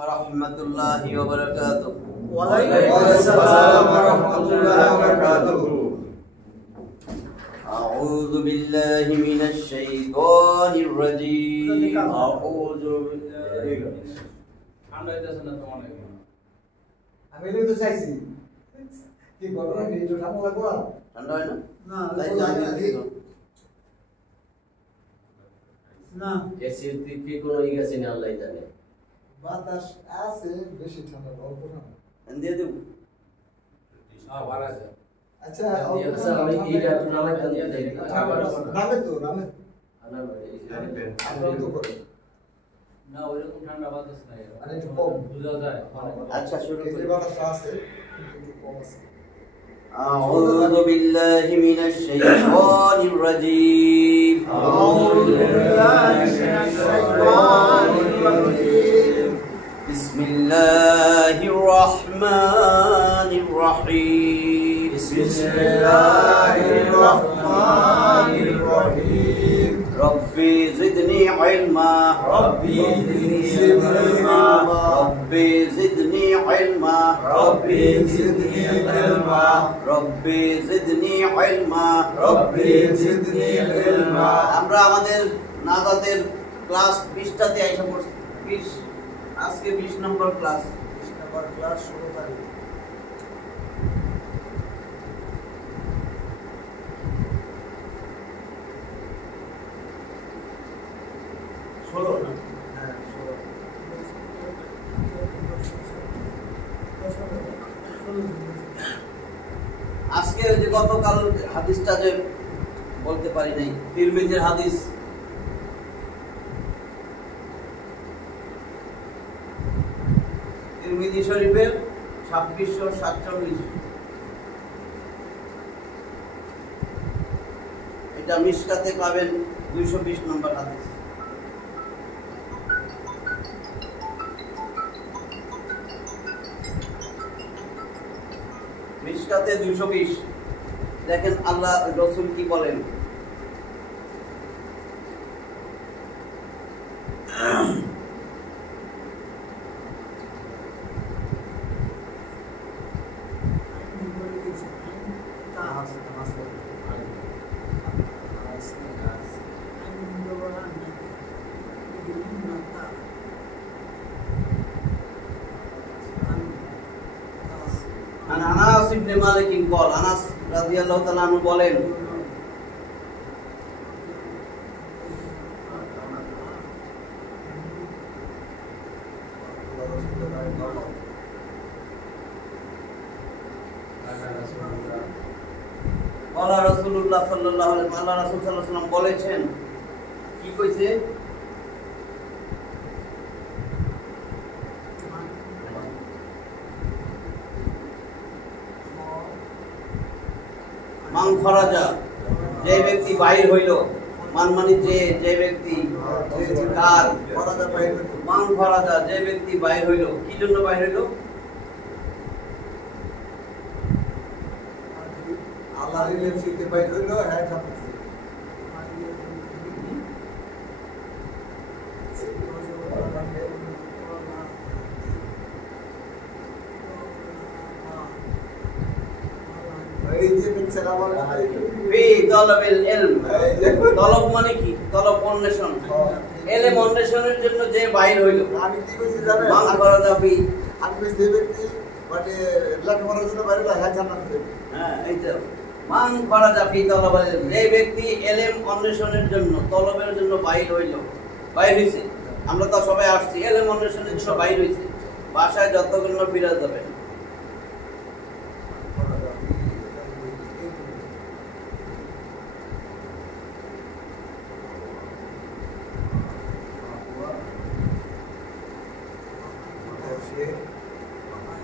warahmatullahi wabarakatuh. Waalaikumsalam warahmatullahi wabarakatuh. A'udzu billahi minasy syaithanir rajim. A'udzu billahi। ঠান্ডা হইতেছে না তোমার নাকি? আমি এটাই তো চাইছি। কি বলো না একটু ঠান্ডা লাগবে না? ঠান্ডা হয় না? না, তাই জানি না। এসির কি কোনো ই গেছে না আল্লাহই জানে। বাতাস আছে বেশি ঠান্ডা অল্প না। দিয়ে দেব। হ্যাঁ বাড়া যায়। আচ্ছা আচ্ছা আমি এইটা একটু নামাই দেন দিয়ে দেই। নামে তো নামে। আনা মানে আমরা তো করি। না ওইরকম ঠান্ডা বাতাস নাই। আরে একটু কম বুঝা যায়। আচ্ছা শুরু এই করি। যে বাতাস আছে একটু কম আছে। أعوذ بالله من الشيطان الرجيم. أعوذ بالله من الشيطان الرجيم. بسم الله الرحمن الرحيم. بسم الله الرحمن الرحيم. ربي زدني علما. ربي زدني علما. ربي زدني علما. ربي زدني علما. ربي زدني علما. ربي زدني علما. আমরা আমাদের নাজাতের ক্লাস 20টাতে আইসা পড়ছি। 20 আজকে 20 নম্বর ক্লাস। 20 নম্বর ক্লাস 16 তারিখ। 16 না? হ্যাঁ 16। আজকে যে গতকাল হাদিসটা যে বলতে পারি নাই, তিরমিজির হাদিস। তিরমিজি শরীফের 2647। এটা মিশকাতে পাবেন 220 নম্বর হাদিস। মিশকাতে 220। দেখেন আল্লাহ রাসূল কি বলেন। আনাস ইবনে মালিক বল, আনাস রাদিয়াল্লাহু তাআলা আনহু বলেন, আল্লাহ রাসূলুল্লাহ সাল্লাল্লাহু আলাইহি আল্লাহ রাসূল সাল্লাল্লাহু আলাইহি ওয়াসাল্লাম বলেছেন, কি কইছে? মান খরাজা, যে ব্যক্তি বাহির হইল, মান মানে যে ব্যক্তি, কার খরাজা বাইরে হইল। মান খরাজা, যে ব্যক্তি বাহির হইল, কি জন্য বাহির হইল? আল্লাহর ইলম শিখতে বাইরে হইল, হ্যাঁ খাচ্ছে। এই যে পিকচার আমার ফি তলবিল ইলম, তলব মানে কি? তলব অন্বেষণ, ইলম অন্বেষণের জন্য যে বাহির হইল। আমি কি কইছি জানেন? মান খরাজা ফি, আমি যে ব্যক্তি মানে লেখাপড়ার জন্য বাইরে হইল, হ্যাঁ জান্নাত যাবে। হ্যাঁ এই তো মান খরাজা ফি তলবিল ইলম, যে ব্যক্তি ইলম অন্বেষণের জন্য, তলবের জন্য বাহির হইল, বাহির হইছে। আমরা তো সবাই আসছি ইলম অন্বেষণের জন্য বাহির হইছে, বাসায় যতক্ষণ না ফিরে যাবেন।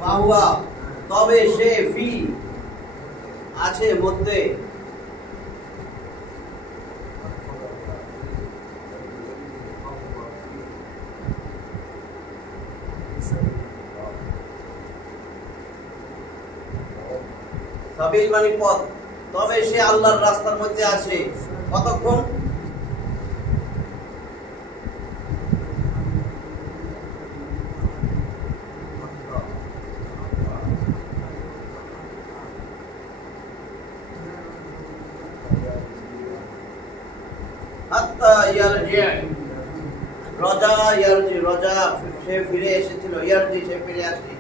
বাহুয়া, তবে সে ফি আছে মধ্যে, সাবিল মানে পথ, তবে সে আল্লাহর রাস্তার মধ্যে আছে কতক্ষণ? রজা ইয়ারজি, রজা সে ফিরে এসেছিল, ইয়ারজি সে ফিরে আসে,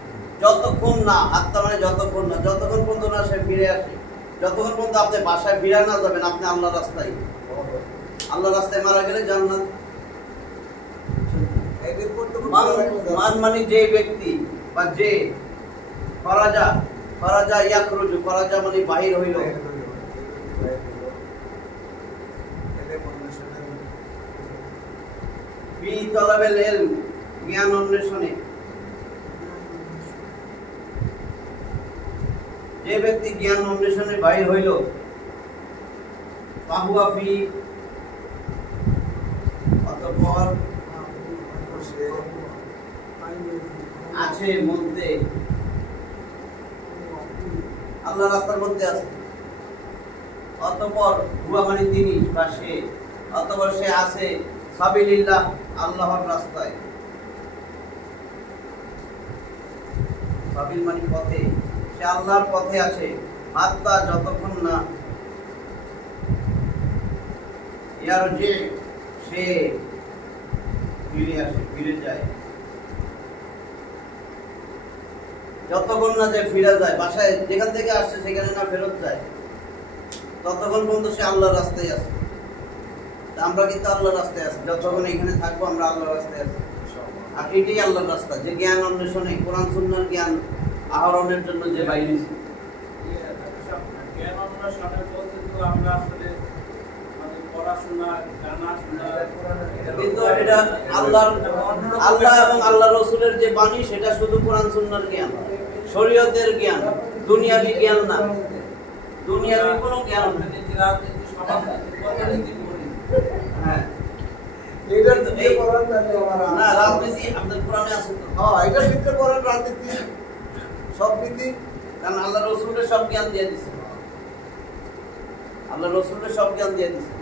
যতক্ষণ না, আত্মা মানে যতক্ষণ না, যতক্ষণ পর্যন্ত না সে ফিরে আসে, যতক্ষণ পর্যন্ত আপনি বাসায় ফিরে না যাবেন, আপনি আল্লাহ রাস্তায়, আল্লাহ রাস্তায় মারা গেলে জান্নাত। মান মানে যে ব্যক্তি বা যে, ফরাজা, ফরাজা ইয়াখরুজু, ফরাজা মানে বাহির হইল, ফি তলাবিল ইলম, জ্ঞান অন্বেষণে, যে ব্যক্তি জ্ঞান অন্বেষণে বাহির হইল, ফাহুয়া ফি, অতঃপর আছে মধ্যে, আল্লাহ রাস্তার মধ্যে আছে, অতঃপর হুয়া মানে তিনি বা সে, অতঃপর সে আছে সাবিলিল্লাহ, আল্লাহর রাস্তায়, সাবিল মানে পথে, সে আল্লাহর পথে আছে, হাত্তা যতক্ষণ না ইয়ারজি সে ফিরে আসে, ফিরে যায়, যতক্ষণ না যে ফিরে যায়, বাসায় যেখান থেকে আসছে সেখানে না ফেরত যায়, ততক্ষণ পর্যন্ত সে আল্লাহর রাস্তায় আছে। আমরা কিন্তু আল্লাহর রাস্তায় আছি, যতক্ষণ এখানে থাকবো আমরা আল্লাহর রাস্তায় আছি। আর এটাই আল্লাহর রাস্তা, যে জ্ঞান অন্বেষণে, কোরআন সুন্নাহর জ্ঞান আহরণের জন্য যে বাইরে হয়েছে। জ্ঞান অন্বেষণে বলতে তো আমরা আসলে মানে পড়াশোনা, জানাশোনা, কিন্তু এটা আল্লাহর, আল্লাহ এবং আল্লাহ রসুলের যে বাণী, সেটা শুধু কোরআন সুন্নাহর জ্ঞান, শরীয়তের জ্ঞান, দুনিয়াবি জ্ঞান না, দুনিয়াবি কোনো জ্ঞান না। রাজনীতি, রাজনীতি, সমাজনীতি, পদ্ধতি করি। হ্যাঁ, এটার ভিতরে পড়ান না রাজনীতি আপনার কোরআনে আছে তো। হ্যাঁ, এটার ভিতরে পড়ান রাজনীতি, সব নীতি, কারণ আল্লাহ রসুলের সব জ্ঞান দিয়ে দিচ্ছে, আল্লাহ রসুলের সব জ্ঞান দিয়ে দিচ্ছে।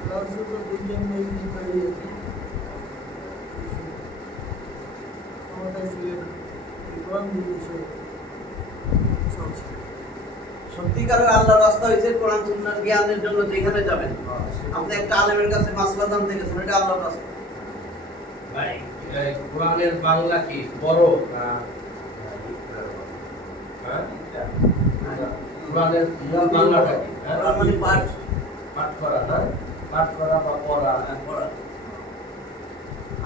সত্যিকারের আল্লাহর রাস্তা হয়েছে কোরআন সুন্নাহর জ্ঞানের জন্য, যেখানে যাবেন আপনি একটা আলেমের কাছে মাসলা জানতে গেছেন, এটা আল্লাহর রাস্তা। ভাই কোরআনের বাংলা কি বড় না? হ্যাঁ? কোরআনের মূল বাংলাটা কি? হ্যাঁ? কোরআন মানে পাঠ, পাঠ করা না? পাঠ করা বা পড়া। পড়া।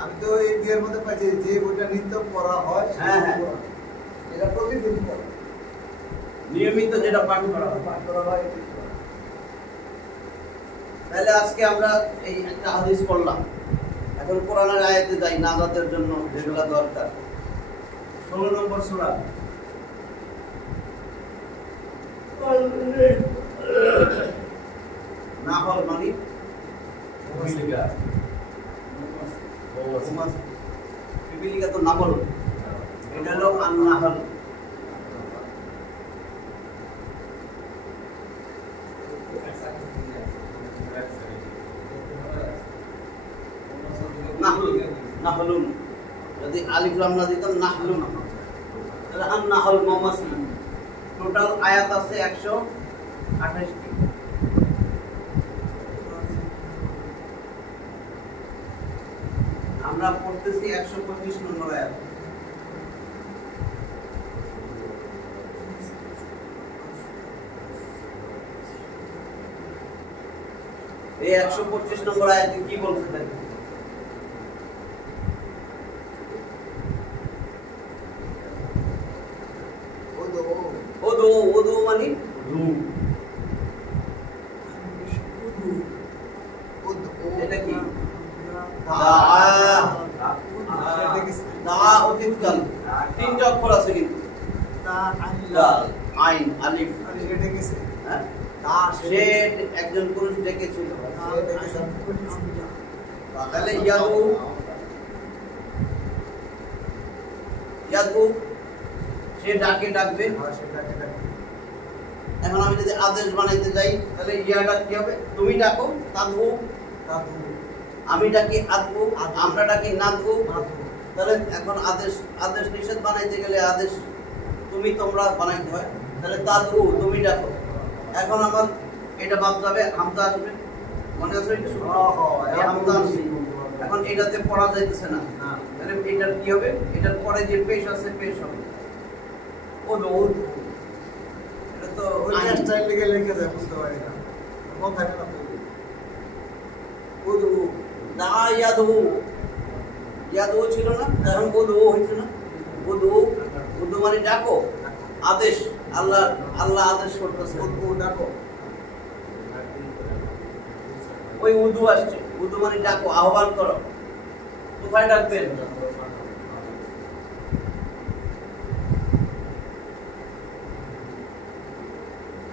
আমি তো এই বিয়ের মধ্যে পাইছি যে বইটা নিত্য পড়া হয়, হ্যাঁ, হ্যাঁ। এটা প্রতিদিন পড়া, নিয়মিত যেটা পাঠ করা হয়। পাঠ করা হয়। তাহলে আজকে আমরা এই একটা হাদিস পড়লাম, এখন কোরআনের আয়াতে যাই নাজাতের জন্য যেগুলো দরকার। 16 নম্বর সূরা, নাহল মানে পিপীলিকা। পিপীলিকা তো নাহল, এটা হলো আন-নাহল। নাহলুন, যদি আলিফ লাম না দিতাম নাহলুন, তাহলে আন-নাহল মৌমাছি। টোটাল আয়াত আছে 128টি। আমরা পড়তেছি 125 নম্বর আয়াত। এই 125 নম্বর আয়াতে কি বলছে দেখেন। ওদু মানে এটা কি? অতীতকাল, 3টা অক্ষর আছে কিন্তু, আইন, আলিফ। হ্যাঁ, সে একজন পুরুষ ডেকেছিল, তাহলে ইয়াদু, ইয়াদু সে ডাকে, ডাকবে। এখন আমি যদি আদেশ বানাইতে যাই, তাহলে ইয়াটা কি হবে? তুমি ডাকো, তাদু, আমি ডাকি আদু, আমরা ডাকি নাদু। তাহলে এখন আদেশ, আদেশ নিষেধ বানাইতে গেলে আদেশ তুমি তোমরা বানাইতে হয়, তাহলে তাদু তুমি ডাকো। এখন আমার এটা বাদ যাবে, হামজা আসবে, মনে আছে? হামজা আসবে, এখন এটাতে পড়া যাইতেছে না, তাহলে এটার কি হবে? এটার পরে যে পেশ আছে পেশ হবে। উদু, এটা তো ওই স্টাইল লিখে লিখে যায় বুঝতে পারি না, মন থাকে না তো। উদু, দা ইয়াদু, ইয়াদু ছিল না, এখন উদু হয়েছে না। উদু, উদু মানে ডাকো, আদেশ। আল্লাহ আল্লাহ আদেশ করতেছে, ও ডাকো, ওই উদু আসছে। উদু মানে ডাকো, আহ্বান করো। কোথায় ডাকবেন?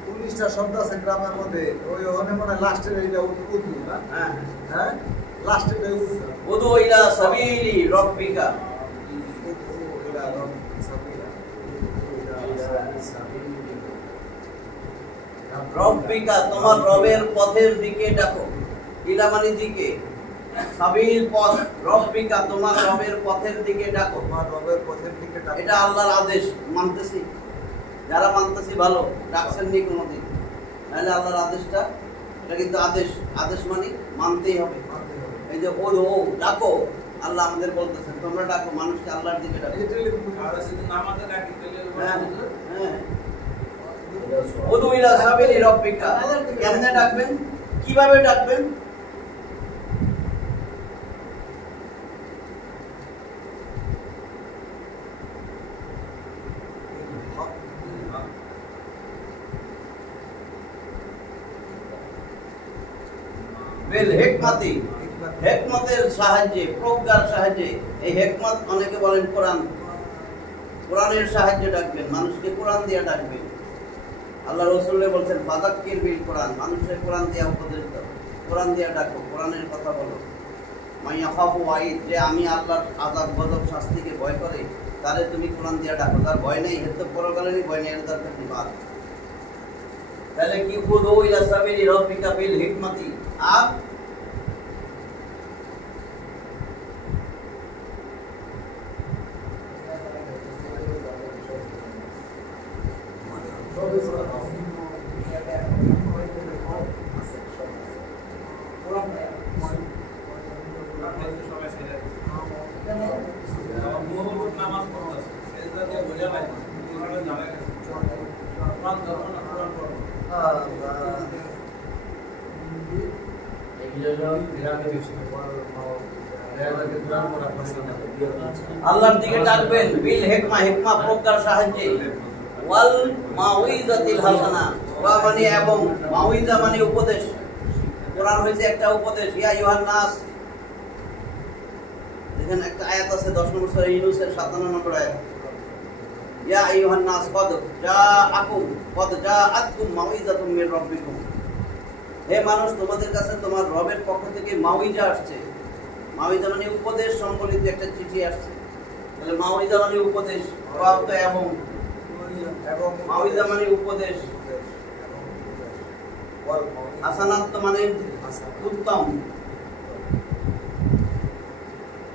19টা শব্দ আছে গ্রামের মধ্যে, ওই ওখানে মনে হয় লাস্টের এইটা উর্দু না? হ্যাঁ, হ্যাঁ, লাস্টের এই উর্দু। উদু ইলা সাবিলি রব্বিকা। রব্বিকা, তোমার রবের পথের দিকে ডাকো। ইলা মানে দিকে, সাবিল পথ। রব্বিকা, তোমার রবের পথের দিকে ডাকো। তোমার রবের পথের দিকে ডাকো। এটা আল্লাহর আদেশ, মানতেছি। যারা মানতেছি ভালো, ডাকছেন নি কোনোদিন, নাহলে আল্লাহর আদেশটা, এটা কিন্তু আদেশ। আদেশ মানে মানতেই হবে। মানতে হবে। এই যে ও ডাকো, আল্লাহ আমাদের বলতেছেন তোমরা ডাকো, মানুষকে আল্লাহর দিকে ডাকো। এইটাই লিখবো। আর যদি নামাজে ডাকি তাহলে হ্যাঁ, হ্যাঁ। উদু ইলা সাবিলি রব্বিকা। কেমনে ডাকবেন? কিভাবে ডাকবেন? বিল হিকমাতি, হিকমতের সাহায্যে, প্রজ্ঞার সাহায্যে। এই হিকমত অনেকে বলেন কোরআন। কোরআনের সাহায্যে ডাকবেন, মানুষকে কোরআন দিয়ে ডাকবেন। আল্লাহ রাসূল বলছেন ফাযাক্কির বিল কোরআন, মানুষকে কোরআন দিয়ে উপদেশ দাও, কোরআন দিয়ে ডাকো, কোরআনের কথা বলো। মাইয়া খাফু ওয়াইদ, যে আমি আল্লাহর আযাব গজব শাস্তিকে ভয় করে, তারে তুমি কোরআন দিয়ে ডাকো। তার ভয় নেই, এর তো পরকালেরই ভয় নেই, এর দরকার নেই। বাদ। তাহলে কি উদু ইলা সাবিলি রব্বিকা বিল হিকমাতি। আর সবাই সেটা নামাজ পড়তেছে সেটা দিয়ে বোঝা পাই না, কোরআনে জানা গেছে কোরআন ধর্ম না কোরআন পড়ো। আল্লাহর দিকে ডাকবেন বিল হিকমা, হিকমা প্রজ্ঞার সাহায্যে। ওয়াল মাউইজাতিল হাসানা, ওয়া মানে এবং, মাউইজা মানে উপদেশ। কোরআন হইছে একটা উপদেশ। ইয়া আইয়ুহান নাস, দেখেন একটা আয়াত আছে 10 নম্বর সূরা ইউনূসের 57 নম্বর আয়াত। ইয়া আইয়ুহান নাস কদ জাআতকুম মাউইজাতুম মির রাব্বিকুম। হে মানুষ, তোমাদের কাছে তোমার রবের পক্ষ থেকে মাউইজা আসছে। মাউইজা মানে উপদেশ সম্বলিত একটা চিঠি আসছে। তাহলে মাউইজা মানে উপদেশ, ওয়াও তো এবং, এবং মাউইজা মানে উপদেশ। হাসানাত মানে উত্তম।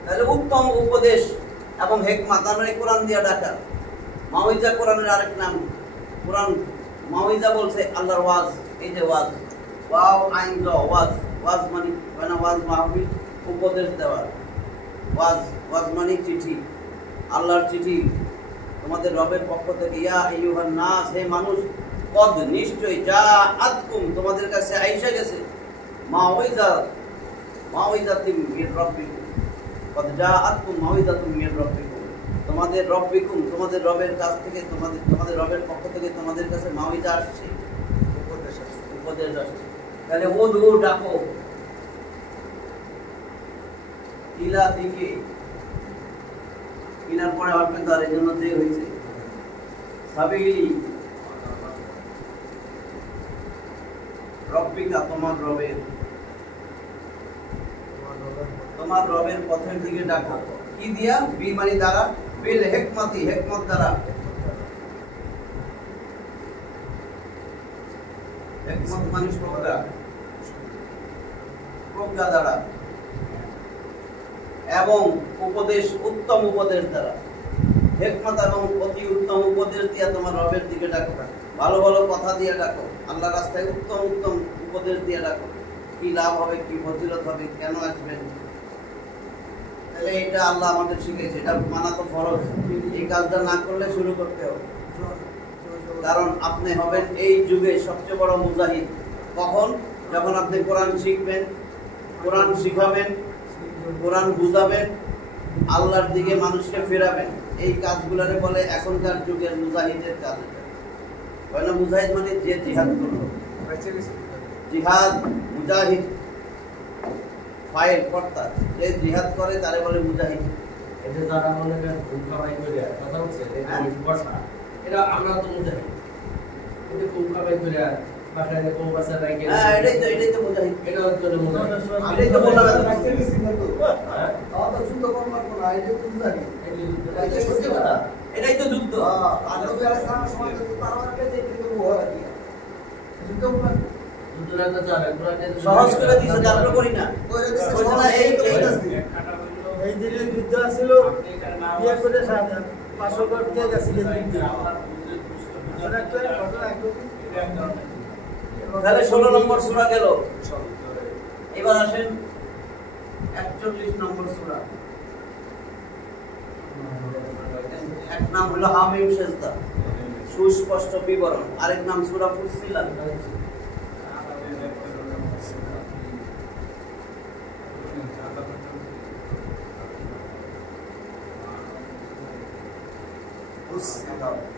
তাহলে উত্তম উপদেশ এবং হিকমত, মানে কোরআন দিয়ে ডাকা। মাউইজা কোরআনের আরেক নাম। কোরআন মাউইজা বলছে আল্লাহর ওয়াজ। এই যে ওয়াজ, ওয়াও আইন জ, ওয়াজ। ওয়াজ মানে ওয়াজ মাহফিল, উপদেশ দেওয়া। ওয়াজ, ওয়াজ মানে চিঠি, আল্লাহর চিঠি তোমাদের রবের পক্ষ থেকে। ইয়া আইয়ুহান নাস, হে মানুষ, কদ নিশ্চয়, জাআতকুম তোমাদের কাছে আইসা গেছে, মাউইজাতুম মির রাব্বিকুম। কদ জাআতকুম মাউইজাতুম মির রাব্বিকুম, তোমাদের রব্বিকুম, তোমাদের রবের কাছ থেকে, তোমাদের রবের পক্ষ থেকে তোমাদের কাছে মাউইজা আসছে, উপদেশ আসছে। তাহলে উদু ডাকো, ইলা দিকে, ইলার পরে হবে তার, এই জন্য যে হয়েছে সাবিলি রব্বিকা, তোমার রবের পথের দিকে ডাকো। কি দিয়া? বি মানে দ্বারা, বিল হিকমতি, হিকমত দ্বারা। হিকমত মানে প্রজ্ঞা, প্রজ্ঞা দ্বারা, এবং উপদেশ, উত্তম উপদেশ দ্বারা। হিকমত এবং অতি উত্তম উপদেশ দিয়া তোমার রবের দিকে ডাকো। ভালো ভালো কথা দিয়ে ডাকো, আল্লাহর রাস্তায় উত্তম উত্তম উপদেশ দিয়ে ডাকো। কি লাভ হবে, কি ফজিলত হবে, কেন আসবেন, তাহলে এটা আল্লাহ আমাদের শিখিয়েছে, এটা মানা তো ফরজ। এই কাজটা না করলে শুরু করতে হবে, কারণ আপনি হবেন এই যুগে সবচেয়ে বড় মুজাহিদ। কখন? যখন আপনি কোরআন শিখবেন, কোরআন শিখাবেন, কোরআন বুঝাবেন, আল্লাহর দিকে মানুষকে ফেরাবেন। এই কাজগুলোরে বলে এখনকার যুগের মুজাহিদের কাজ। হয় না? মুজাহিদ মানে যে জিহাদ করলো, জিহাদ মুজাহিদ ফাইল কর্তা, যে জিহাদ করে তারে বলে মুজাহিদ। এটা যারা মনে করেন ঘুম খাওয়াই করে কথা হচ্ছে বসা, এটা আমরা তো মুজাহিদ। এটা ঘুম খাওয়াই করে বাসায় বউ বাচ্চা রাখে, হ্যাঁ, এটাই তো মুজাহিদ। এটা হচ্ছে মুজাহিদ। এটাই তো বললাম। হ্যাঁ, এটাই তো যুদ্ধ। সহজ করে দিয়েছে যে আমরা করি না। বলছে না, এই দিনে যুদ্ধ আছিল, বিয়ে করে 500 কে গেছিল যুদ্ধে। তাহলে 16 নম্বর সূরা গেল। এবার আসেন 41 নম্বর সূরা। এক নাম হলো হামিম সেজদা, সুস্পষ্ট বিবরণ। আরেক নাম সূরা ফুসসিলাত।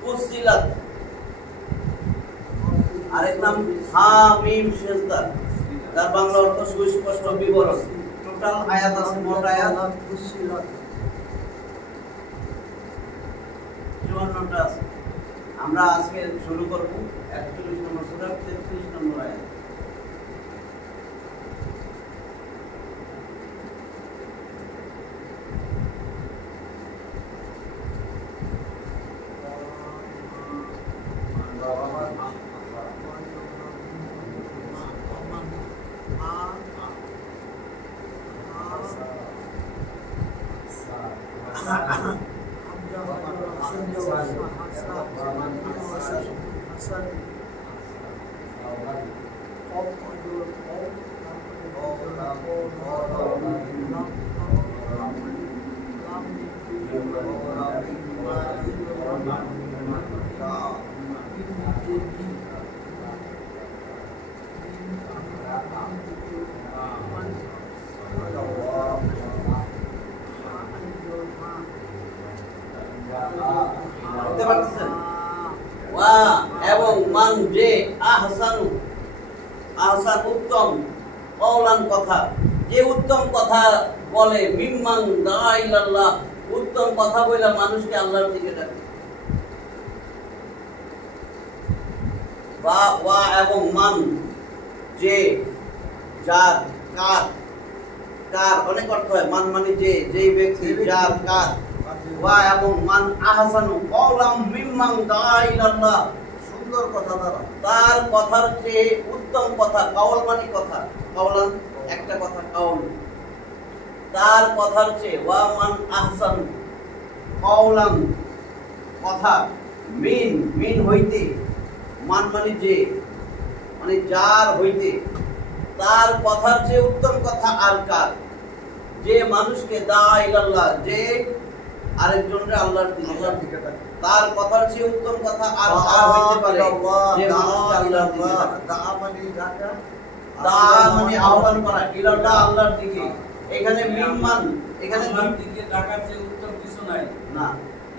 ফুসসিলাত। আরেক নাম হামিম সেজদা, যার বাংলা অর্থ সুস্পষ্ট বিবরণ। টোটাল আয়াত আছে, মোট আয়াত 54টা আছে। আমরা আজকে শুরু করব 41 নম্বর সূরা 33 নম্বর আয়াত। বুঝতে পারছেন? ওয়া এবং মান যে আহসানু, আহসান উত্তম, কওলান কথা, যে উত্তম কথা বলে, মিম্মান দা ইলাল্লাহ, উত্তম কথা বলে মানুষকে আল্লাহর দিকে ডাকে। ওয়া এবং মান যে, যার, কার, কার অনেক অর্থ হয়। মান মানে যে, যেই ব্যক্তি, যার, কার। ওয়া এবং মান আহসানু কওলাম মিম্মান দা ইলাল্লাহ, সুন্দর কথা দ্বারা, তার কথার চেয়ে উত্তম কথা। কাওল মানে কথা, কাওলান একটা কথা, কাওল। তার কথার চেয়ে, ওয়া মান আহসান কওলান কথা, মিন হইতে, মান মানে যে, মানে যার হইতে, তার কথার চেয়ে উত্তম কথা আর কার? যে মানুষকে দা ইলাল্লাহ, যে আরেকজনকে আল্লাহর দিকে ডাকে, তার কথার চেয়ে উত্তম কথা আর কার হইতে পারে? যে মানুষকে আল্লাহর দিকে ডাকে। দা মানে আহ্বান করা, ইলাল্লাহ আল্লাহর দিকে। এখানে মিম্মান, এখানে আল্লাহর দিকে ডাকার চেয়ে উত্তম কিছু নাই। না,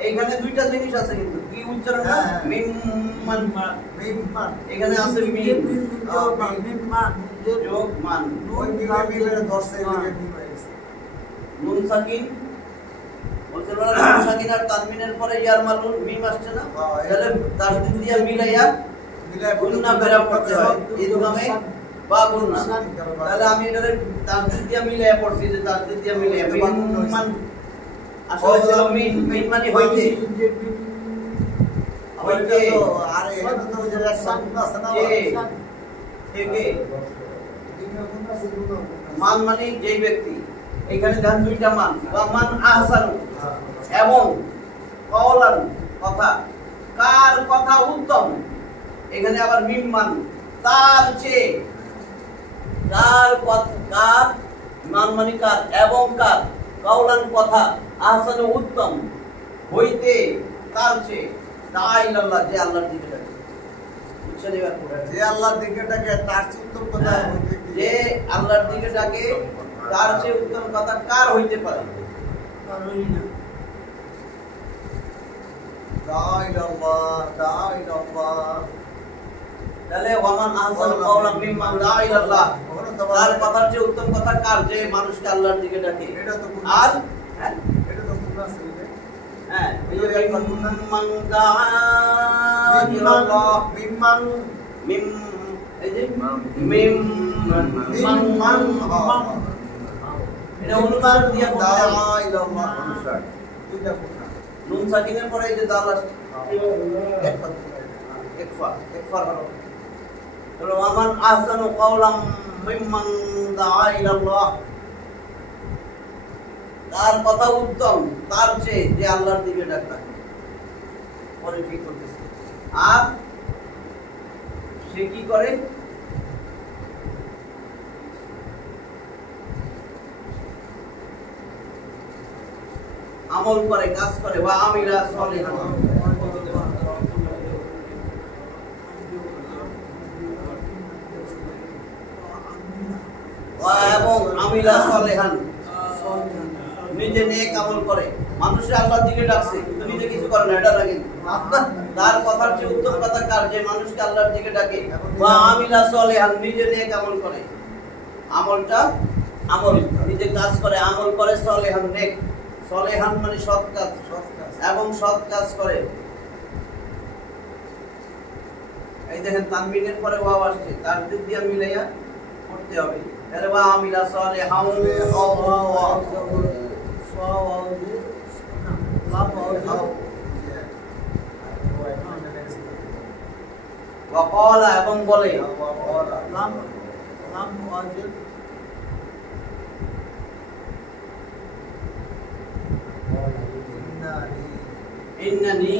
এইখানে দুইটা জিনিস আছে, কিন্তু কি উচ্চারণ? মিম্মান, মিম্মান, এখানে আছে মিম যোগ মান। ওই মিমের ধরছে এদিকে মিম হয়ে গেছে। নুন সাকিন বলতে পারে, নুন সাকিন আর তানবিনের পরে ইয়ার মালুন মিম আসছে না, তাহলে তাসদিদ দিয়া মিলাইয়া গুণনা বেরা পড়তে হয় ইদগামে বা গুণনা। তাহলে আমি এটারে তাসদিদ দিয়া মিলাইয়া পড়ছি, যে তাসদিদ দিয়া মিলাইয়া মিম্মান আসলে ছিল মিন, মিন মানে হইতে, হইতে। আর এখানে তো ওই যে শব্দ আছে না, থেকে। মান মানে যেই ব্যক্তি, এখানে ধ্যান দুইটা মান। ওয়া মান আহসান এবং কওলান কথা, কার কথা উত্তম। এখানে আবার মিম মান, তার চেয়ে, কার কথা, কার মান মানে কার, এবং কার, কাওলান কথা, আহসানু উত্তম হইতে তার চেয়ে দাআ ইলাল্লাহ যে আল্লাহর দিকে ডাকে। বুঝছেন এবার পুরো? যে আল্লাহর দিকে ডাকে তার চেয়ে উত্তম কথা হইতে কি? যে আল্লাহর দিকে ডাকে তার চেয়ে উত্তম কথা কার হইতে পারে? কারোরই না। দাআ ইলাল্লাহ, দাআ ইলাল্লাহ। তাহলে ওয়ামান আহসানু কাওলাম মিম্মান দাআ ইলাল্লাহ, ওখানে তো তার কথার চেয়ে উত্তম কথা কার? যে মানুষকে আল্লাহর দিকে ডাকে। এটা তো কোন আর হ্যাঁ এটা তো কোন আছে এটা? হ্যাঁ এই যে মিম্মান দাআ ইলাল্লাহ, মিম্মান মিম এই যে মিম্মান এটা অনুবাদ দিয়ে দাআ বলতে ইলাল্লাহ অনুসার দুইটা কোন নুন সাকিনের পরে এই যে দাল আসছে একফা হলো তাহলে ওয়ামান আহসানু কাওলাম মিম্মান দাআ ইলাল্লাহ, তার কথা উত্তম তার চেয়ে যে আল্লাহর দিকে ডাকে। পরে ঠিক করতেছে। আর সে কি করে? আমল করে, কাজ করে। ওয়া আমিলা সলিহান, এবং আমিলা সলিহান নিজে নেক আমল করে। মানুষে আল্লাহর দিকে ডাকছে কিন্তু নিজে কিছু করে না, এটা না কিন্তু। তার কথার চেয়ে উত্তম কথা কার? যে মানুষকে আল্লাহর দিকে ডাকে। ওয়া আমিলা সলিহান নিজে নেক আমল করে। আমলটা আমল নিজে কাজ করে, আমল করে সলিহান নেক। সলিহান মানে সৎ কাজ, এবং সৎ কাজ করে। এই দেখেন তানবিনের পরে ওয়াও আসছে, তার দিক দিয়ে মিলাইয়া করতে হবে। তাহলে ওয়া আমিলা সলিহান ওয়া ক্বালা এবং বলে ইন্নানি,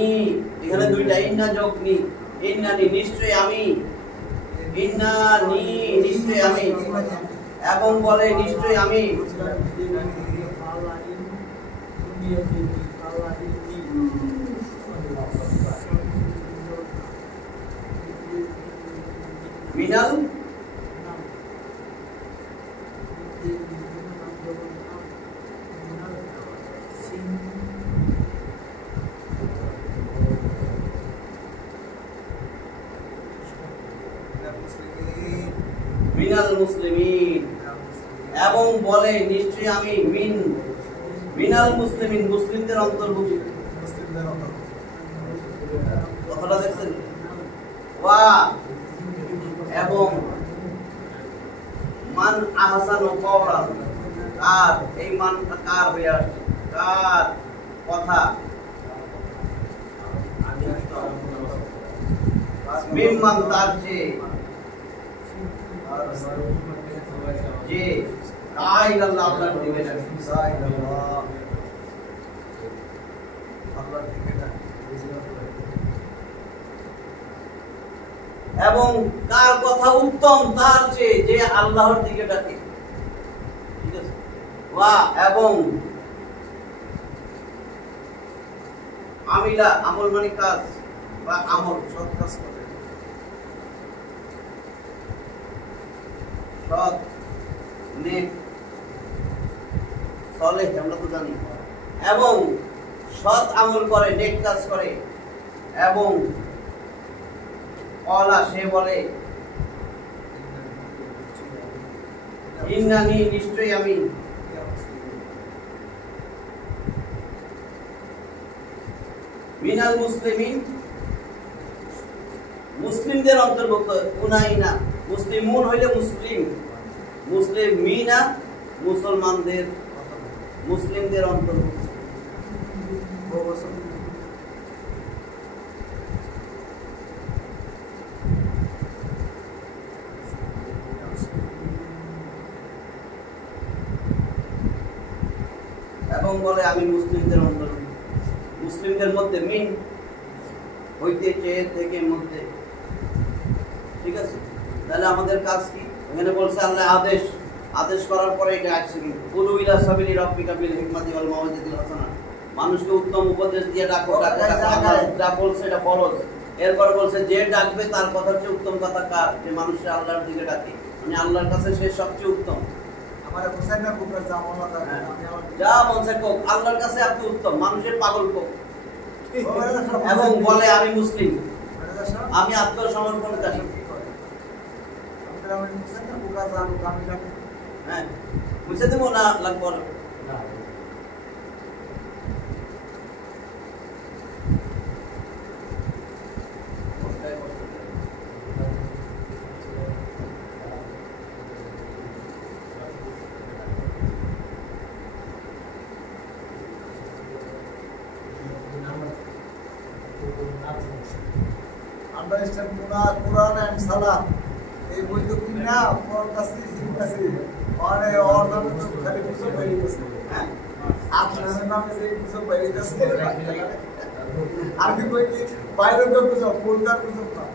এখানে দুইটা ইন্না যোগ নি। ইন্নানি নিশ্চয় আমি, ইন্নানি নিশ্চয় আমি, এবং বলে নিশ্চয় আমি। মিনাল মিনাল মুসলিমিন, এবং বলে নিশ্চয় আমি মিনাল মুসলিমিন মুসলিমদের অন্তর্ভুক্ত। কথাটা দেখছেন? ওয়া এবং মান আহসানু কাওলান, কার? এই মানটা কার হয়ে আসছে? কার কথা? মিম্মান তার চেয়ে, যে দাআ ইলাল্লাহ আল্লাহর দিকে ডাকে। এবং কার কথা উত্তম তার চেয়ে যে আল্লাহর দিকে ডাকে। ঠিক আছে? ওয়া এবং আমিলা, আমল মানে কাজ বা আমল, সৎ কাজ করে। সৎ নেক সলেহ আমরা তো জানি। এবং সৎ আমল করে, নেক কাজ করে। এবং ক্বালা সে বলে ইন্নানি নিশ্চয় আমি, মিনাল মুসলিমিন মুসলিমদের অন্তর্ভুক্ত। উনাইনা মুসলিমুন হইলে মুসলিম, মুসলিমিনা মুসলমানদের, মুসলিমদের অন্তর্ভুক্ত। এবং বলে আমি মুসলিমদের অন্তর্ভুক্ত। মুসলিমদের মধ্যে মিন হইতে চেয়ে থেকে মধ্যে। ঠিক আছে? তাহলে আমাদের কাজ কি? এখানে বলছে আল্লাহ আদেশ আদেশ করার পরে এটা আসছে কিন্তু উদু ইলা সাবিলি রাব্বিকা বিল হিকমাতি ওয়াল মাউইজাতিল হাসানা, মানুষকে উত্তম উপদেশ দিয়ে ডাকো ডাকো ডাকো, আল্লাহ যা বলছে এটা ফরজ। এরপর বলছে যে ডাকবে তার কথা হচ্ছে উত্তম কথা কার, যে মানুষকে আল্লাহর দিকে ডাকে, মানে আল্লাহর কাছে সে সবচেয়ে উত্তম। আমার হোসেন না বুকের জামানা থাকে আমি আমার যা বলছে কোক, আল্লাহর কাছে আপনি উত্তম, মানুষের পাগল কোক, এবং বলে আমি মুসলিম, আমি আত্মসমর্পণকারী। আমি হোসেন না বুকের জামানা আমি ডাকি হ্যাঁ বুঝে দেবো না লাগবো না। না আন্ডারস্ট্যান্ড কোরআন এন্ড সালাত এই বই তো কি না পড়তাছি শিখতাছি মানে ওর নামে তো খালি কিছু বেরিয়ে গেছে হ্যাঁ আপনার নামে যে কিছু বেরিয়ে গেছে আমি কই কি বাইরে তো কিছু বলতার কিছু না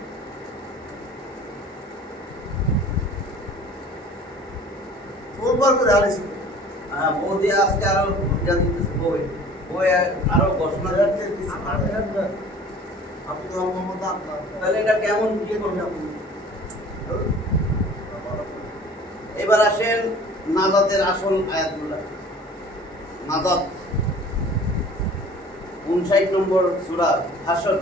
তোরবার করে আলিস হ্যাঁ বৌদি আজকে আরো জান দিতেছে বই বই আরো ঘোষণা রাখতে দিছি আপনি তো মোহাম্মদ আপনার তাহলে এটা কেমন কি করবে আপনি? এবার আসেন নাজাতের আসল আয়াতগুলা। নাজাত 59 নম্বর সূরা হাসর,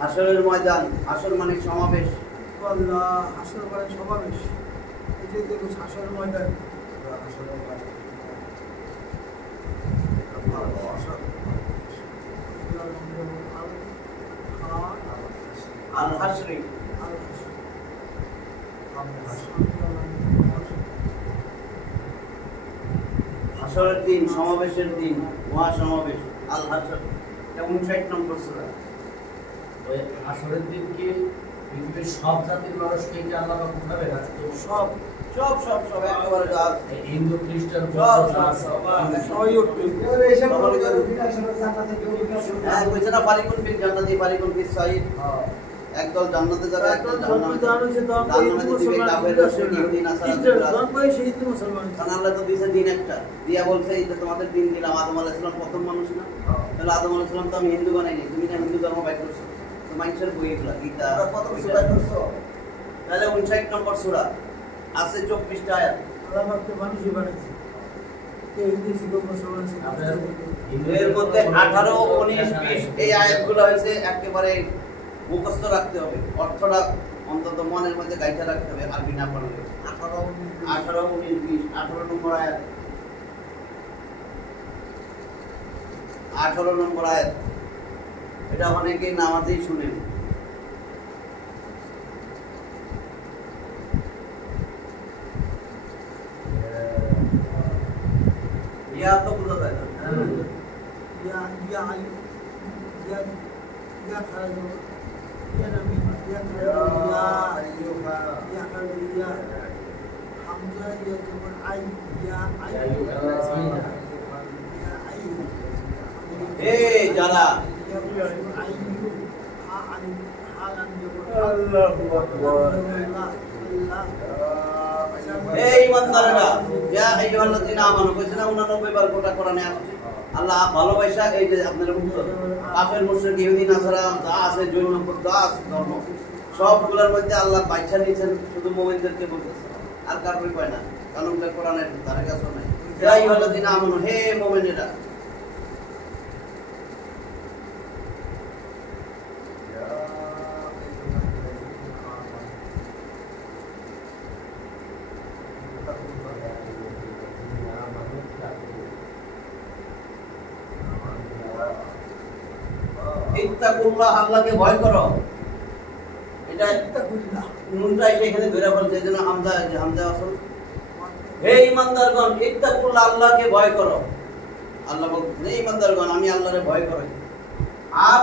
হাসরের ময়দান, হাসর মানে সমাবেশ। আল্লাহ হাসর মানে সমাবেশ এই যে দেখো হাসর ময়দান আল হাসরি হাসরের দিন, সমাবেশের দিন, মহাসমাবেশ, আল হাসর। এটা 59 নম্বর সূরা। ওই আসরের দিন কি পৃথিবীর সব জাতির মানুষকে কি আল্লাহ পাক উঠাবে না? সব সব সব সব একেবারে যা আছে। এই হিন্দু খ্রিস্টান সব বৌদ্ধ সব যা সব আছে, সবাই উঠবে। হ্যাঁ কইছে না ফারিকুন ফিল জান্নাতি ফারিকুন ফিস সাইদ, একদল জান্নাতে যাবে একদল জাহান্নামে যাবে। জাহান্নামে দিবে কাফের মুশরিক ইহুদি নাসারা। কারণ আল্লাহ তো দিয়েছে দিন একটা, দিয়া বলছে এই যে তোমাদের দিন দিলাম। আদম আলাইহিস সালাম প্রথম মানুষ না, তাহলে আদম আলাইহিস সালাম তো আমি হিন্দু বানাইনি, তুমি না হিন্দু ধর্ম বাইর করছো, তো মানুষের বই এগুলা গীতা কত কিছু বাই করছো তাহলে 59 নম্বর সূরা আছে 24টা আয়াত। মানুষই বানাইছে কেউ ইংলিশ আপনার হিন্দু এর মধ্যে 18, 19, 20 এই আয়াতগুলো হয়েছে একেবারে মুখস্থ রাখতে হবে, অর্থটা অন্তত মনের মধ্যে গাইতে রাখতে হবে, আরবি না পারলে। 18, 19, 20 18 নম্বর আয়াত, 18 নম্বর আয়াত, এটা অনেকেই নামাজেই শুনেন। ইয়া তো বোঝা যায় না। এই যারা এই ইমানদারেরা ইয়া আইয়ুহাল্লাযীনা আমানু কইছে না 89 বার গোটা কোরআনে আসছে। আল্লাহ ভালোবাসা এই যে আপনারা বুঝছো, কাফের মুশরিক ইহুদি নাসারা যা আছে জৈন যা আছে ধর্ম সবগুলোর মধ্যে আল্লাহ বাইছা নিয়েছেন, শুধু মুমিনদেরকে বলতেছে, আর কারোর কয় না, কারণ এটা কোরআনের ধারে কাছে নাই। ইয়া আইয়ুহাল্লাযীনা আমানু, হে মুমিনেরা। ইত্তাকুল্লাহ, আল্লাহকে ভয় করো। এটা নুনটা এখানে ধরে বলছে, এজন্য হামজা, হামজা আসল। হে ঈমানদারগণ, ইত্তাকুল্লাহ, আল্লাহকে ভয় করো। আল্লাহ বলছেন হে ঈমানদারগণ, আমি আল্লাহরে ভয় করি। আর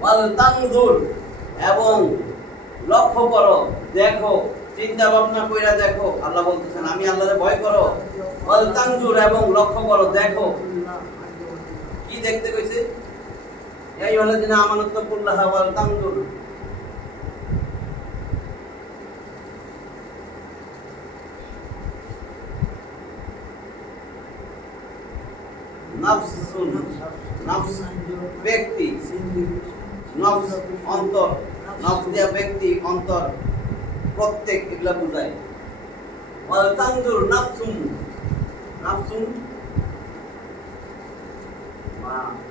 ওয়াল তানজুর, এবং লক্ষ্য করো, দেখো, চিন্তা ভাবনা কইরা দেখো। আল্লাহ বলতেছেন আমি আল্লাহরে ভয় করো, ওয়াল তানজুর এবং লক্ষ্য করো, দেখো। কি দেখতে কইছে? ইয়া আইয়ুহাল্লাযিনা আমানু তাকুল্লাহা ওয়াল তানজুর। নাফসুন, নাফস ব্যক্তি, নফস অন্তর, নফস দিয়া ব্যক্তি, অন্তর, প্রত্যেক, এগুলা বুঝায়। ওয়াল তানজুর নাফসুন, নাফসুন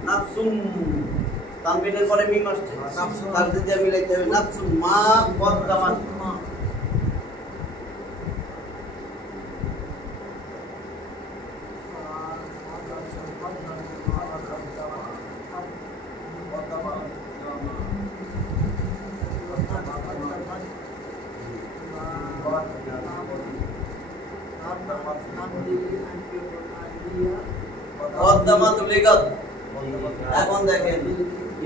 নাফসুম, তানবিনের পরে মিম আসছে, তার দিয়ে মিলাইতে হবে। নাফসুম মা কদ্দামাত, কদ্দামাত লিগাত। এখন দেখেন,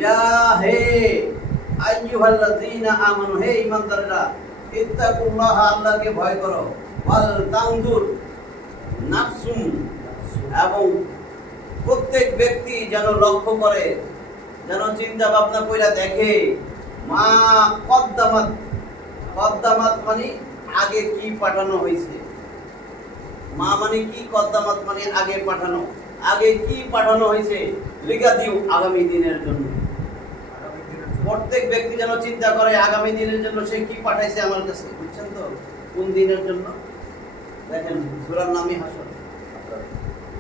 ইয়া হে আইয়ুহাল্লাযীনা আমানু, হে ঈমানদাররা, ইত্তাকুল্লাহ, আল্লাহকে ভয় করো, ওয়াল তানজুর নাফসুম, এবং প্রত্যেক ব্যক্তি যেন লক্ষ্য করে, যেন চিন্তা ভাবনা কইরা দেখে, মা কদ্দামাত, কদ্দামাত মানে আগে কি পাঠানো হয়েছে, মা মানে কি, কদ্দামাত মানে আগে পাঠানো, আগে কি পাঠানো হয়েছে, লিখা দিও আগামী দিনের জন্য। প্রত্যেক ব্যক্তি যেন চিন্তা করে আগামী দিনের জন্য সে কি পাঠাইছে আমার কাছে, বুঝছেন তো? কোন দিনের জন্য? দেখেন সূরার নামই হাসর।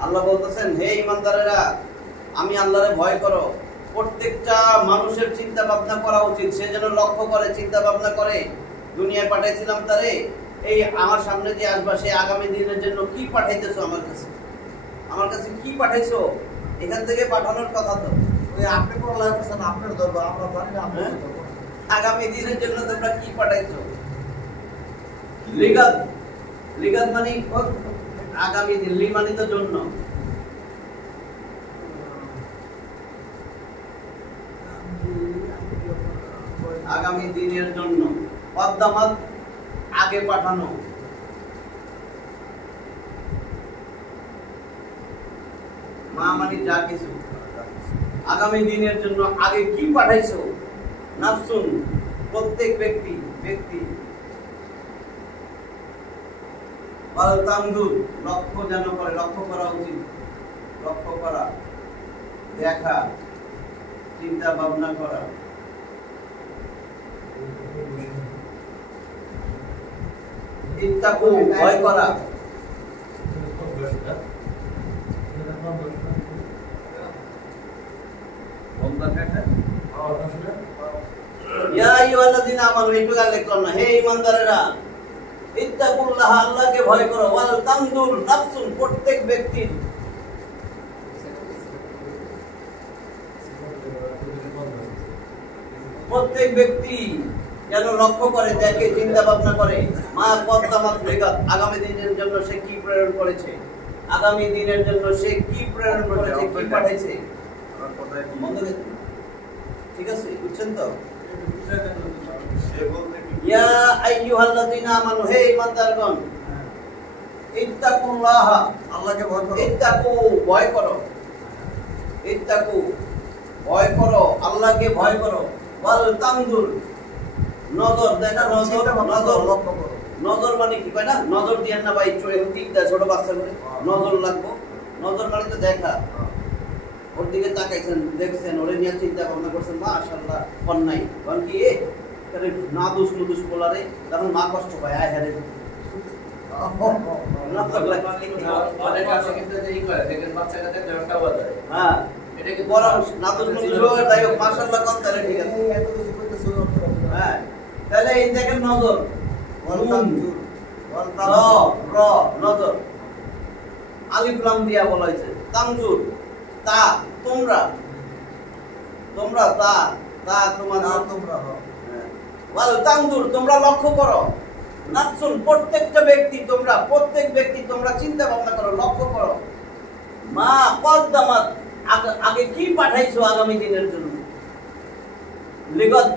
আল্লাহ বলতেছেন হে ঈমানদারেরা, আমি আল্লাহরে ভয় করো। প্রত্যেকটা মানুষের চিন্তা ভাবনা করা উচিত, সে যেন লক্ষ্য করে, চিন্তা ভাবনা করে, দুনিয়ায় পাঠাইছিলাম তারে, এই আমার সামনে যে আসবা সে আগামী দিনের জন্য কি পাঠাইতেছো আমার কাছে, আমার কাছে কি পাঠাইছো, এখান থেকে পাঠানোর কথা তো। ওই আপনি পড়ালেখা করছেন, আপনার ধরবো, আমরা জানি না আপনার ধরবো। আগামী দিনের জন্য তোমরা কি পাঠাইছো? লিগাত, লিগাত মানে আগামী দিন, লি মানে তো জন্য, আগামী দিনের জন্য। কদ্দামাত আগে পাঠানো, মা মানে যা কিছু, আগামী দিনের জন্য আগে কি পাঠাইছো? নাফসুন প্রত্যেক ব্যক্তি, ব্যক্তি, ওয়াল তানজুর লক্ষ্য যেন করে, লক্ষ্য করা উচিত, লক্ষ্য করা, দেখা, চিন্তা ভাবনা করা। ইত্তাকু ভয় করা, ইয়া আইয়ুহাল্লাযীনা আমানু, একটু গাল লিখলাম না, হে ঈমানদারেরা, ইত্তাকুল্লাহ, আল্লাহকে ভয় করো, ওয়াল তানজুর নাফসুন প্রত্যেক ব্যক্তির, প্রত্যেক ব্যক্তি যেন লক্ষ্য করে, দেখে, চিন্তা ভাবনা করে, মা কদ্দামাত লিগাত, আগামী দিনের জন্য সে কি প্রেরণ করেছে, আগামী দিনের জন্য সে কি প্রেরণ করেছে, কি পাঠাইছে। ঠিক আছে, বুঝছেন তো? ইয়া আইয়ুহাল্লাযীনা আমানু, হে ঈমানদারগণ, ইত্তাকুল্লাহ, আল্লাহকে ভয় করো, ইত্তাকু ভয় করো, ইত্তাকু ভয় করো, আল্লাহকে ভয় করো, ওয়াল তানজুর নজর, দেখা, নজর, নজর, লক্ষ্য করো। নজর মানে কি কয় না, নজর দিয়েন না ভাই, ছোট বাচ্চা করে নজর লাগবো, নজর মানে তো দেখা, ওর দিকে তাকাইছেন, দেখছেন, ওরে নিয়ে চিন্তা ভাবনা করছেন, মাশাআল্লাহ অন্যায়, কারণ কি এ তারে না দোষ নুদোষ বলারে, তখন মা কষ্ট পায়, আয় হারে নজর লাগে। অনেক আছে কিন্তু এই করে, দেখেন বাচ্চাকে দেখলে একটা বাজায়, হ্যাঁ, এটা কি বড় না দোষ নুদোষ হয়, তাই হোক মাশাআল্লাহ কোন তারে ঠিক আছে। এই এত কিছু করতেছো, হ্যাঁ, তাহলে এই দেখেন নজর, ওয়াল তানজুর, ওয়াল র, তানজুর, র নজর, আলিফ লাম দিয়া বলা হয়েছে, তানজুর তা, তোমরা, তোমরা তা, তা তোমার, না তোমরা হও। ওয়াল তানজুর তোমরা লক্ষ্য করো, নাফসুন প্রত্যেকটা ব্যক্তি, তোমরা প্রত্যেক ব্যক্তি তোমরা চিন্তা ভাবনা করো, লক্ষ্য করো, মা কদ্দামাত আগে কি পাঠাইছো আগামী দিনের জন্য। লিগত,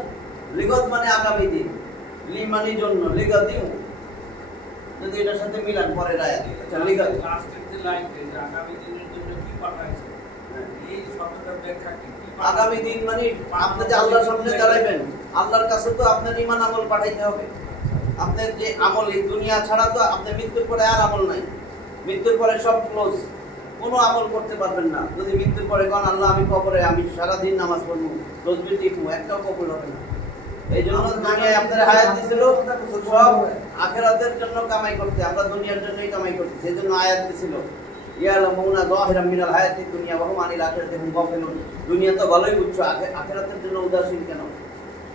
লিগত মানে আগামী দিন, লি মানে জন্য, লিগত দিও যদি এটার সাথে মিলান পরের আয়াত লিখা লাস্টের যে লাইনটা যে আগামী দিনের জন্য কি পাঠাইছে এই শব্দটার ব্যাখ্যা কি আগামী দিন মানে আপনি যে আল্লাহর সামনে দাঁড়াইবেন, আল্লাহর কাছে তো আপনার ঈমান আমল পাঠাইতে হবে। আপনার যে আমল এই দুনিয়া ছাড়া তো আপনার মৃত্যুর পরে আর আমল নাই, মৃত্যুর পরে সব ক্লোজ, কোনো আমল করতে পারবেন না। যদি মৃত্যুর পরে কোন আল্লাহ আমি কবরে আমি সারাদিন নামাজ পড়বো, তসবিহ টিপবো, একটাও কবুল হবে না। এই জন্য দুনিয়ায় আপনার হায়াত দিছিল সব আখিরাতের জন্য কামাই করতে, আমরা দুনিয়ার জন্যই কামাই করতে, সেই জন্য আয়াত দিছিল ইয়ালামুনা যাহিরাম মিনাল হায়াতিদ দুনিয়া ওয়া হুম আনিল আখিরাতি হুম গাফিলুন। দুনিয়া তো ভালোই বুঝছো, আখিরাতের জন্য উদাসীন কেন?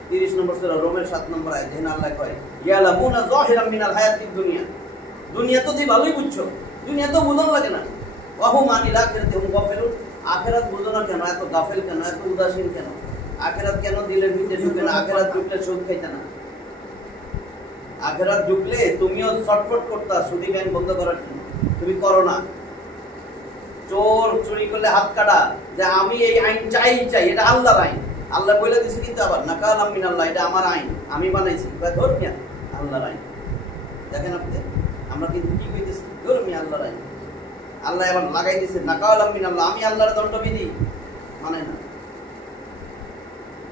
30 নম্বর সূরা রোমের 7 নম্বর আয়াত যেখানে আল্লাহ কয় ইয়ালামুনা যাহিরাম মিনাল হায়াতিদ দুনিয়া, দুনিয়া তো তুই ভালোই বুঝছো, দুনিয়া তো বুঝন লাগে না। ওয়া হুম আনিল আখিরাতি হুম গাফিলুন, আখিরাত বুঝো না কেন? এত গাফিল কেন? এত উদাসীন কেন? আখিরাত কেন দিলের ভিতরে ঢুকে না? আখিরাত ঢুকলে সুদ খাইতে না? আখিরাত ঢুকলে তুমিও ছটফট করতা সুদি ব্যাংক বন্ধ করার জন্য, তুমি করো না। চোর চুরি করলে হাত কাটা, যে আমি এই আইন চাই, এটা আল্লাহর আইন, আল্লাহ বলে দিছে, কিন্তু আবার নাকালাম মিনাল্লাহ, এটা আমার আইন, আমি বানাইছি, ধর মিয়া আল্লাহর আইন। দেখেন আপনি, আমরা কিন্তু কি কইতেছি, ধর মিয়া আল্লাহর আইন, আল্লাহ আবার লাগাই দিছে নাকালাম মিনাল্লাহ, আমি আল্লাহর দণ্ডবিধি মানে না।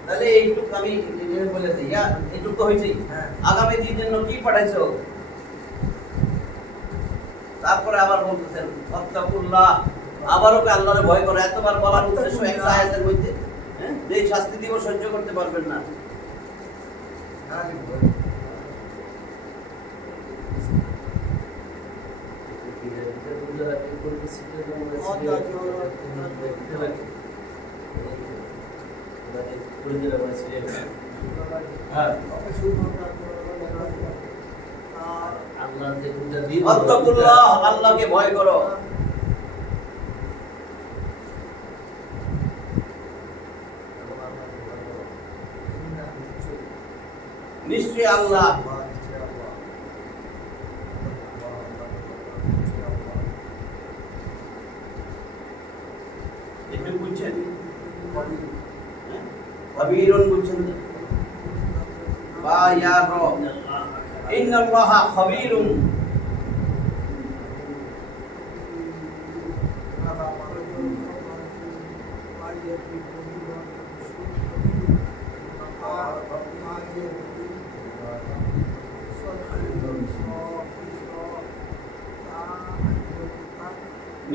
তাহলে এইটুক আমি বলে দিই, এইটুক তো হয়েছেই। আগামী দিনের জন্য কি পাঠাইছো? তারপরে আবার বলতেছেন ওয়াত্তাকুল্লাহ, আবারও আল্লাহরে ভয় করো। এতবার বলার উদ্দেশ্য একটা আয়াতের মধ্যে, যে শাস্তি দিব সহ্য করতে পারবেন না। ওয়াত্তাকুল্লাহ, আল্লাহকে ভয় করো। নিশ্চয়ই আল্লাহ এটা বুঝছেন, খবীরুন বুঝছেন বা ইয়া রব, ইন্নাল্লাহা খবীরুন।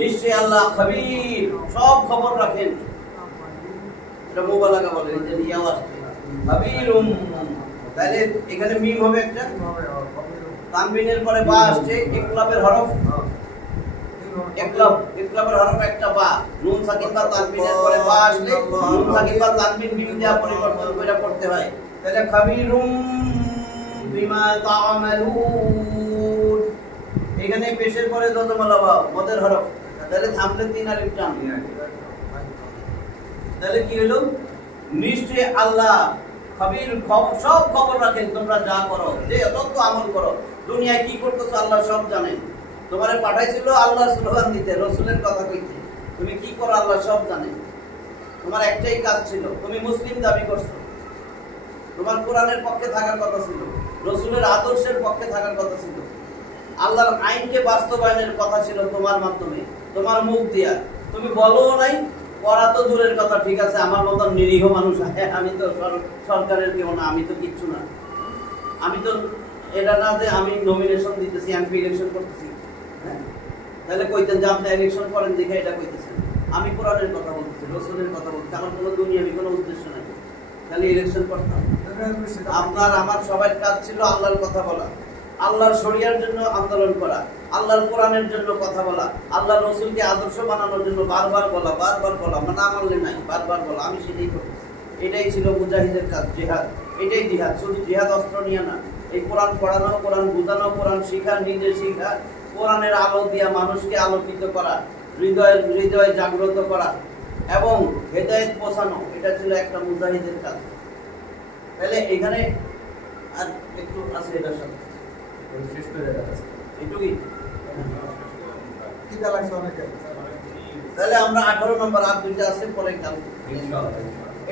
নিশ্চয় আল্লাহ খবীর, সব খবর রাখেন। এটা মুবালাগা বলে, এই যে নিয়াও আসছে খবীরুম। তাহলে এখানে মিম হবে একটা, তানবিনের পরে বা আসছে, ইকলাবের হরফ, ইকলাবের হরফ একটা বা, নুন সাকিন বা তানবিনের পরে বা আসলে নুন সাকিন বা তানবিন মিম দিয়া পরিবর্তন করে পড়তে হয়। তাহলে খবীরুম বিমা তা'মালুন, এখানে পেশের পরে যজমালা বা মদের হরফ, তাহলে থামলে 3 আলিফ টান। তাহলে কি হলো? নিশ্চয় আল্লাহ খবীর, সব খবর রাখেন তোমরা যা করো, যে যত আমল করো, দুনিয়ায় কি করতেছো আল্লাহ সব জানেন। তোমারে পাঠাইছিল আল্লাহর স্লোগান দিতে, রাসূলের কথা কইতে, তুমি কি করো আল্লাহ সব জানেন। তোমার একটাই কাজ ছিল, তুমি মুসলিম দাবি করছো, তোমার কোরআনের পক্ষে থাকার কথা ছিল, রাসূলের আদর্শের পক্ষে থাকার কথা ছিল, আল্লাহর আইনকে বাস্তবায়নের কথা ছিল তোমার মাধ্যমে, তোমার মুখ দিয়া। তুমি বলো নাই, করা তো দূরের কথা, ঠিক আছে আমার মতো নিরীহ মানুষ, আমি তো সরকারের কেউ না, আমি তো কিচ্ছু না, আমি তো এটা না যে আমি নমিনেশন দিতেছি, এমপি ইলেকশন করতেছি। হ্যাঁ, তাহলে কইতেন যে আপনি ইলেকশন করেন দেখে এটা কইতেছেন। আমি কোরআনের কথা বলতেছি, রাসূলের কথা বলতেছি, আমার কোনো দুনিয়াবি কোনো উদ্দেশ্য নাই, তাহলে ইলেকশন করতাম। আপনার আমার সবার কাজ ছিল আল্লাহর কথা বলা, আল্লাহর শরিয়ার জন্য আন্দোলন করা, আল্লাহর কোরআনের জন্য কথা বলা, আল্লাহর রাসূলকে আদর্শ বানানোর জন্য বারবার বলা, না মানলে নাই, বারবার বলা। আমি সেটাই করতেছি, এটাই ছিল মুজাহিদের কাজ, জিহাদ। এটাই জিহাদ, শুধু জিহাদ অস্ত্র নিয়ে না, এই কোরআন পড়ানো, কোরআন বোঝানো, কোরআন শিখা, নিজে শিখা, কোরআনের আলো দিয়া মানুষকে আলোকিত করা, হৃদয় জাগ্রত করা এবং হেদায়েত পৌঁছানো, এটা ছিল একটা মুজাহিদের কাজ। তাহলে এখানে আর একটু আছে এটার সাথে শেষ করে দেওয়া আছে, এটুকুই। তাহলে আমরা 18 নম্বর আর দুইটা আছে, পরে কাল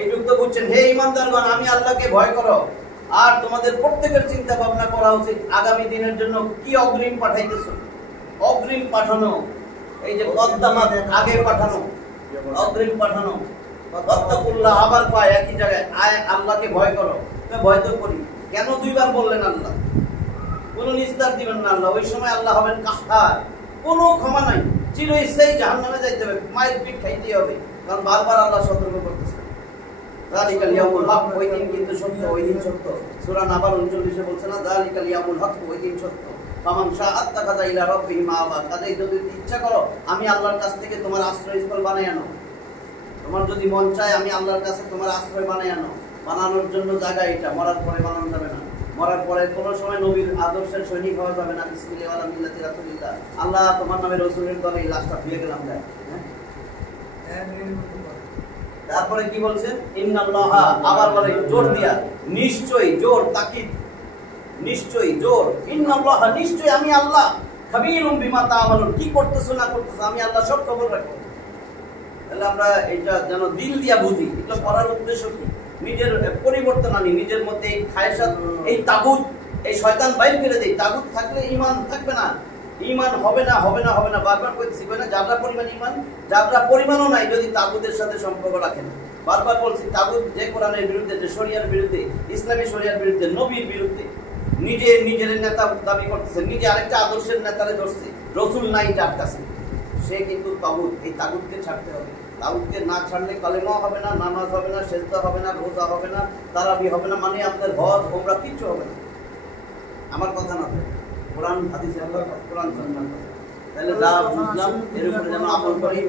এইটুকু তো বুঝছেন। হে ঈমানদারগণ, আমি আল্লাহকে ভয় করো, আর তোমাদের প্রত্যেকের চিন্তা ভাবনা করা উচিত আগামী দিনের জন্য কি অগ্রিম পাঠাইতেছো। অগ্রিম পাঠানো, এই যে কদ্দামাত আগে পাঠানো, অগ্রিম পাঠানো। ওয়াত্তাকুল্লাহ আবার পায় একই জায়গায়, আয় আল্লাহকে ভয় করো। ভয় তো করি, কেন দুইবার বললেন আল্লাহ? কোনো নিস্তার দিবেন না আল্লাহ। ওই সময় আল্লাহ হবেন কাহ্হার, কোনো ক্ষমা নাই, চিরস্থায়ী জাহান্নামে যাইতে হবে, মায়ের পিঠ খাইতেই হবে, কারণ বারবার আল্লাহ সতর্ক করতেছে। যালিকাল ইয়াউমুল হক, ওই দিন কিন্তু সত্য, ওই দিন সত্য। সূরা নাবার 39-এ বলছে না, যালিকাল ইয়াউমুল হক, ওই দিন সত্য। ফামান শাআ আত্তাখাযা ইলা রাব্বিহি মাআবা, কাজেই যদি ইচ্ছা করো আমি আল্লাহর কাছ থেকে তোমার আশ্রয়স্থল বানাই আনো। তোমার যদি মন চায় আমি আল্লাহর কাছে তোমার আশ্রয় বানাই আনো। বানানোর জন্য জায়গা এটা, মরার পরে বানানো যাবে না। মরার পরে কোনো সময় নবীর আদর্শের সৈনিক হওয়া যাবে না। বিসমিল্লাহি ওয়ালা মিল্লাতি রাসূলিল্লাহ, আল্লাহ তোমার নামে রাসূলের দলে এই লাশটা ধুয়ে গেলাম। তারপরে কি বলছেন? ইন্নাল্লাহা, আবার বলে জোর দিয়া, নিশ্চয়ই, জোর তাকিদ, নিশ্চয়ই জোর। ইন্নাল্লাহা, নিশ্চয়ই আমি আল্লাহ, খাবীরুম বিমা তা'মালুন, কি করতেছো না করতেছো আমি আল্লাহ সব খবর রাখি। তাহলে আমরা এটা যেন দিল দিয়া বুঝি। এটা করার উদ্দেশ্য কি? নিজের পরিবর্তন আনি, নিজের মধ্যে এই খায়সাত, এই তাগুত, এই শয়তান বাইর করে দেই। তাগুত থাকলে ঈমান থাকবে না, ঈমান হবে না, হবে না, হবে না, বারবার কইতেছি না। যাবরা পরিমাণ ঈমান, যাবরা পরিমাণও নাই যদি তাগুতের সাথে সম্পর্ক রাখেন। বারবার বলছি, তাগুত যে কোরআনের বিরুদ্ধে, যে শরিয়ার বিরুদ্ধে, ইসলামী শরিয়ার বিরুদ্ধে, নবীর বিরুদ্ধে, নিজের নেতা দাবি করতেছে, নিজে আরেকটা আদর্শের নেতারে ধরছে, রসুল নাই যার কাছে, সে কিন্তু তাগুত। এই তাগুতকে ছাড়তে হবে। তাগুতকে না ছাড়লে কালেমাও হবে না, নামাজ হবে না, সেজদা হবে না, রোজা হবে না, তারাবি হবে না, মানে আপনার হজ ওমরা কিচ্ছু হবে না। আমার কথা না, কোরআন হাদিসে আল্লাহ, কোরআন সুন্নাহ। তাহলে যা বুঝলাম এর উপরে যেন আমল করি।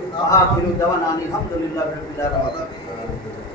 আখিরু দাওয়ানা আলহামদুলিল্লাহি রাব্বিল আলামিন।